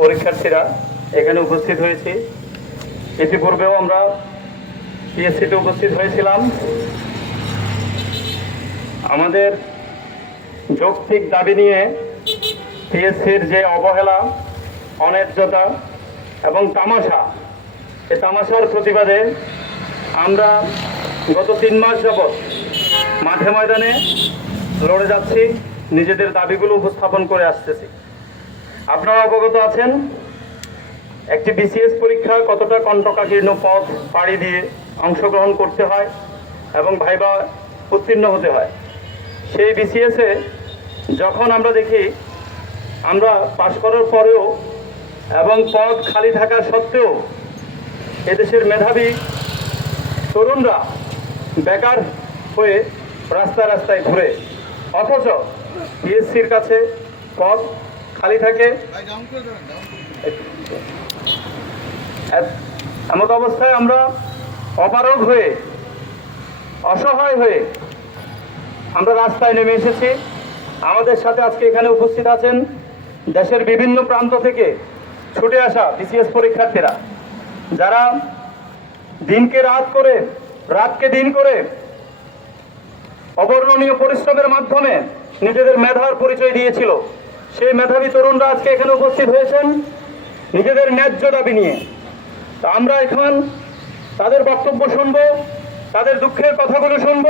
পরীক্ষার্থীরা এখানে উপস্থিত হয়েছি। ইতিপূর্বেও আমরা পিএসসিতে উপস্থিত হয়েছিলাম। আমাদের যৌক্তিক দাবি নিয়ে পিএসসির যে অবহেলা, অন্যায্যতা এবং তামাশা, এই তামাশার প্রতিবাদে আমরা গত 3 মাস যাবৎ মাঠে ময়দানে লড়ে যাচ্ছি, নিজেদের দাবিগুলো উপস্থাপন করে আসতেছি। আপনারা অবগত আছেন একটি বিসিএস পরীক্ষা কতটা কণ্টকাকীর্ণ পথ পাড়ি দিয়ে অংশগ্রহণ করতে হয় এবং ভাইবা উত্তীর্ণ হতে হয়। সেই বিসিএসে যখন আমরা দেখি আমরা পাশ করার পরেও এবং পদ খালি থাকা সত্ত্বেও এদেশের মেধাবী তরুণরা বেকার হয়ে রাস্তায় রাস্তায় ঘুরে, অথচ পিএসসির কাছে পদ খালি থাকে। এমত অবস্থায় আমরা অপারগ হয়ে, অসহায় হয়ে আমরা রাস্তায় নেমে এসেছি। আমাদের সাথে আজকে এখানে উপস্থিত আছেন দেশের বিভিন্ন প্রান্ত থেকে ছুটে আসা বিসিএস পরীক্ষার্থীরা, যারা দিনকে রাত করে, রাতকে দিন করে অবর্ণনীয় পরিশ্রমের মাধ্যমে নিজেদের মেধার পরিচয় দিয়েছিল। সেই মেধাবী তরুণরা আজকে এখানে উপস্থিত হয়েছেন নিজেদের ন্যায্য দাবি নিয়ে। তো আমরা এখন তাদের বক্তব্য শুনব, তাদের দুঃখের কথাগুলো শুনব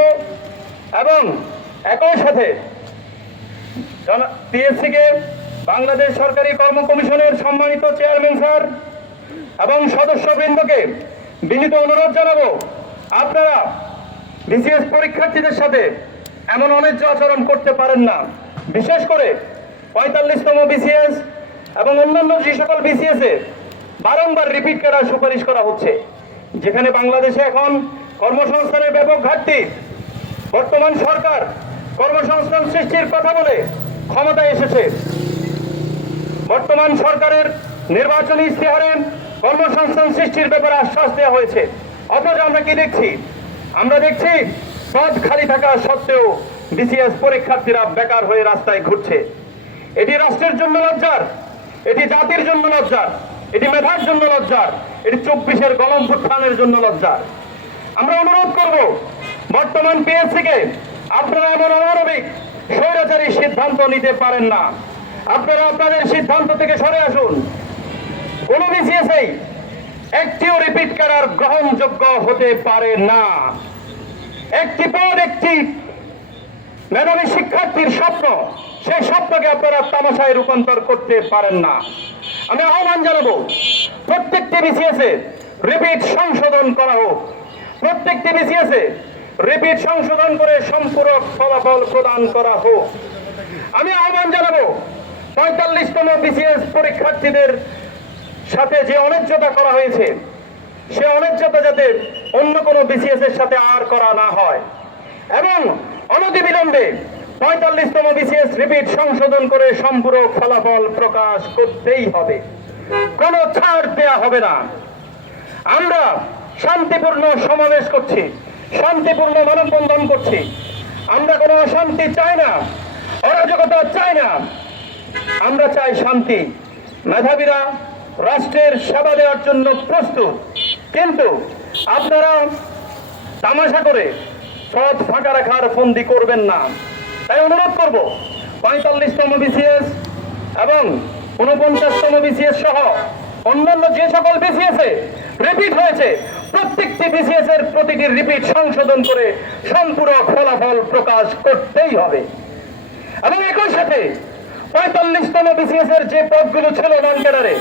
এবং একই সাথে পিএসসিকে বাংলাদেশ সরকারি কর্ম কমিশনের সম্মানিত চেয়ারম্যান স্যার এবং সদস্যবৃন্দকে বিনীত অনুরোধ জানাবো, আপনারা বিসিএস পরীক্ষার্থীদের সাথে এমন অন্যায্য আচরণ করতে পারেন না। বিশেষ করে 45তম বিসিএস এবং অন্যান্য যে সকল বিসিএসে বারংবার রিপিট করার সুপারিশ করা হচ্ছে, যেখানে বাংলাদেশে এখন কর্মসংস্থানের ব্যাপক ঘাটতি। বর্তমান সরকার কর্মসংস্থান সৃষ্টির কথা বলে ক্ষমতায় এসেছে। বর্তমান সরকারের নির্বাচনী ইশতেহারে কর্মসংস্থান সৃষ্টির ব্যাপারে আশ্বাস দেওয়া হয়েছে, অথচ আমরা কি দেখছি? আমরা দেখছি পদ খালি থাকা সত্ত্বেও বিসিএস পরীক্ষার্থীরা বেকার হয়ে রাস্তায় ঘুরছে। এটি রাষ্ট্রের জন্য লজ্জার, এটি জাতির জন্য লজ্জার, এটি মেধার জন্য লজ্জার, এটি 24-এর গণঅভ্যুত্থানের জন্য লজ্জার। আমরা অনুরোধ করব বর্তমান পিএসসিকে, আপনারা এমন অমানবিক স্বৈরাচারী সিদ্ধান্ত নিতে পারেন না। আপনারা আপনাদের সিদ্ধান্ত থেকে সরে আসুন। কোন বিসিএসই একটিও রিপিট করার গ্রহণযোগ্য হতে পারে না। একটি পদ, একটি মেধাবী শিক্ষার্থীর স্বপ্ন, সেই স্বপ্নকে আপনারা তামাশায় রূপান্তর করতে পারেন না। আমি আহ্বান জানাবো, প্রত্যেকটি বিসিএসে রিপিট সংশোধন করা হোক। প্রত্যেকটি বিসিএসে রিপিট সংশোধন করে সম্পূরক ফলাফল প্রদান করা হোক। আমি আহ্বান জানাবো, 45তম বিসিএস পরীক্ষার্থীদের সাথে যে অন্যায্যতা করা হয়েছে, সে অন্যায্যতা যাতে অন্য কোনো বিসিএস এর সাথে আর করা না হয় এবং অনতিবিলম্বে 45তম বিসিএস রিপিট সংশোধন করে সম্পূরক ফলাফল প্রকাশ করতেই হবে। কোনো ছাড় দেয়া হবে না। আমরা শান্তিপূর্ণ সমাবেশ করছি, শান্তিপূর্ণ মানববন্ধন করছি। আমরা কোনো অশান্তি চাই না, অরাজকতা চাই না, আমরা চাই শান্তি। মেধাবীরা রাষ্ট্রের সেবা দেওয়ার জন্য প্রস্তুত, কিন্তু আপনারা তামাশা করে পথ ফাঁকা রাখার ফন্দি করবেন না। তাই অনুরোধ করব, 45তম বিসিএস এবং 49তম বিসিএস সহ অন্যান্য যে সকল বিসিএসে রিপিট হয়েছে, প্রত্যেকটি বিসিএস এর প্রতিটি রিপিট সংশোধন করে সম্পূরক ফলাফল প্রকাশ করতেই হবে। এবং একই সাথে 45তম বিসিএস এর যে পদগুলো ছিল নন ক্যাডারে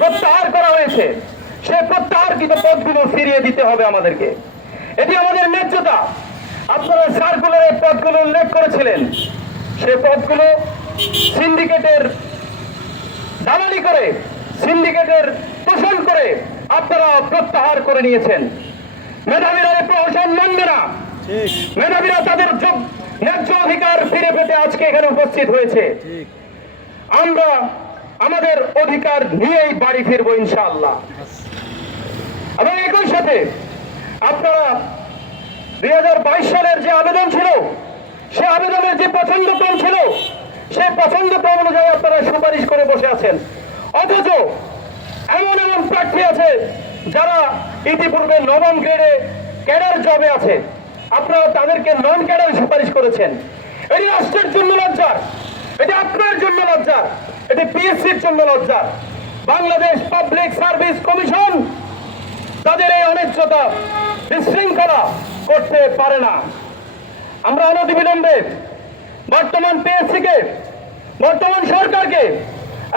প্রত্যাহার করা হয়েছে, সে প্রত্যাহারকৃত পদগুলো ফিরিয়ে দিতে হবে আমাদেরকে। এটি আমাদের ন্যায্যতা। আপনারা সার্কুলারে পদগুলো উল্লেখ করেছিলেন, সে পদগুলো সিন্ডিকেটের দালালি করে, সিন্ডিকেটের পোষণ করে আপনারা প্রত্যাহার করে নিয়েছেন। মেধাবীরা এই প্রহসন মানবে না। মেধাবীরা তাদের ন্যায্য অধিকার ফিরে পেতে আজকে এখানে উপস্থিত হয়েছে। আমরা আমাদের অধিকার নিয়েই বাড়ি ফিরবো ইনশাআল্লাহ। এবং একই সাথে আপনারা 2022 সালের যে আবেদন ছিল, সে আবেদনের যে পছন্দক্রম ছিল, সেই পছন্দক্রম অনুযায়ী আপনারা সুপারিশ করে বসে আছেন, অথচ এমন এমন প্রার্থী আছে যারা ইতিপূর্বে নবম গ্রেডে ক্যাডার জবে আছে, আপনারা তাদেরকে নন ক্যাডার সুপারিশ করেছেন। এটি রাষ্ট্রের জন্য লজ্জার, এটি আপনার জন্য লজ্জার, এটি পিএসসির জন্য লজ্জার। বাংলাদেশ পাবলিক সার্ভিস কমিশন তাদের এই অনিচ্ছতা বিশৃঙ্খলা করতে পারে না। আমরা অনতিবিলম্বে বর্তমান পিএসসিকে, বর্তমান সরকারকে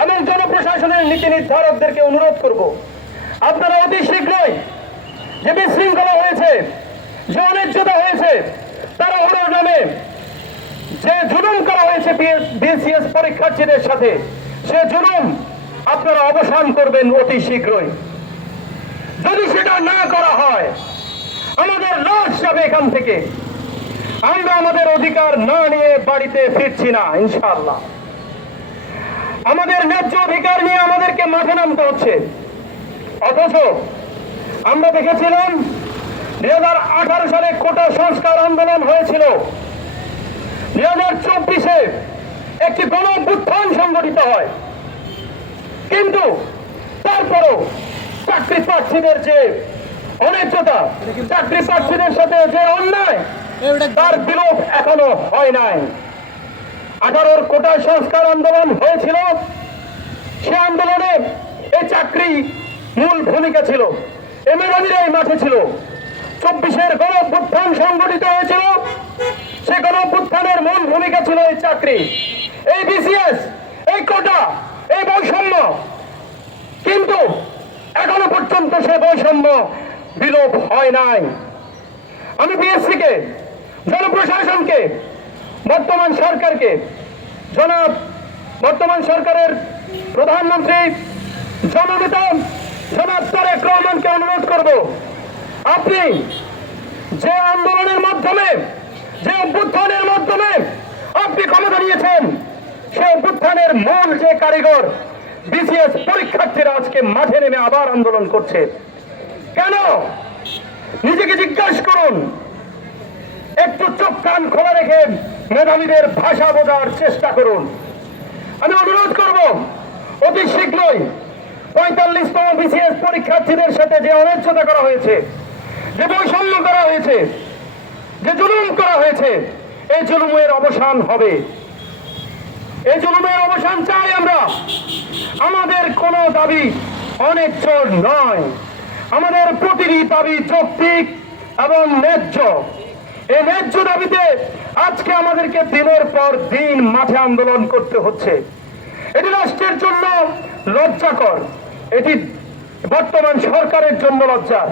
এবং জনপ্রশাসনের নীতি নির্ধারকদেরকে অনুরোধ করব, আপনারা অতি শীঘ্রই যে বিশৃঙ্খলা হয়েছে, যে অনিচ্ছতা হয়েছে, তারা ওনার নামে যে জুলুম করা হয়েছে বিসিএস পরীক্ষার্থীদের সাথে, সে জুলুম আপনারা অবসান করবেন অতি শীঘ্রই। যদি সেটা না করা হয়, আমাদের লাশ যাবে এখান থেকে। আমরা আমাদের অধিকার না নিয়ে বাড়িতে ফিরছি না ইনশাআল্লাহ। আমাদের ন্যায্য অধিকার নিয়ে আমাদেরকে মাঠে নামতে হচ্ছে। অথচ আমরা দেখেছিলাম 2018 সালে কোটা সংস্কার আন্দোলন হয়েছিল, 2024-এ একটি গণ অভ্যুত্থান সংগঠিত হয়, কিন্তু তারপরও চাকরি প্রার্থীদের যে অনিচ্ছতা, চাকরি প্রার্থীদের সাথে যে অন্যায়, তার বিলোপ এখনো হয় নাই। 18 কোটা সংস্কার আন্দোলন হয়েছিল, সে আন্দোলনে এই চাকরি মূল ভূমিকা ছিল, এমএলএরাই মাঠে ছিল। 24-এর গণ অভ্যুত্থান সংগঠিত হয়েছিল, সে গণ অভ্যুত্থানের মূল ভূমিকা ছিল এই চাকরি, এই বিসিএস, এই কোটা, এই বৈষম্য। কিন্তু এখনো পর্যন্ত সে বৈষম্য বিলোপ হয় নাই। আমি পিএসসিকে, জনপ্রশাসনকে, বর্তমান সরকারকে, বর্তমান সরকারের প্রধানমন্ত্রী জননেতা জনাব তারেক রহমানকে অনুরোধ করব, আপনি যে আন্দোলনের মাধ্যমে, যে অভ্যুত্থানের মাধ্যমে আপনি ক্ষমতা নিয়েছেন, সে অভ্যুত্থানের মূল যে কারিগর বিসিএস পরীক্ষার্থীরা আজকে মাঠে নেমে আবার আন্দোলন করছে কেন? নিজেকে জিজ্ঞাসা করুন। একটু চোখ কান খোলা রেখে মেধাবীদের ভাষা বোঝার চেষ্টা করুন। আমি অনুরোধ করব, অতি শীঘ্রই 45তম বিসিএস পরীক্ষার্থীদের সাথে যে অনিচ্ছতা করা হয়েছে, যে বৈষম্য করা হয়েছে, যে জুলুম করা হয়েছে, এই জুলুমের অবসান হবে। এই জুলুমের অবসান চাই আমরা। আমাদের কোনো দাবি অন্যায্য নয়, আমাদের প্রতিটি দাবি যৌক্তিক এবং ন্যায্য। এই ন্যায্য দাবিতে আজকে আমাদেরকে দিনের পর দিন মাঠে আন্দোলন করতে হচ্ছে। এটি রাষ্ট্রের জন্য লজ্জাকর, এটি বর্তমান সরকারের জন্য লজ্জার।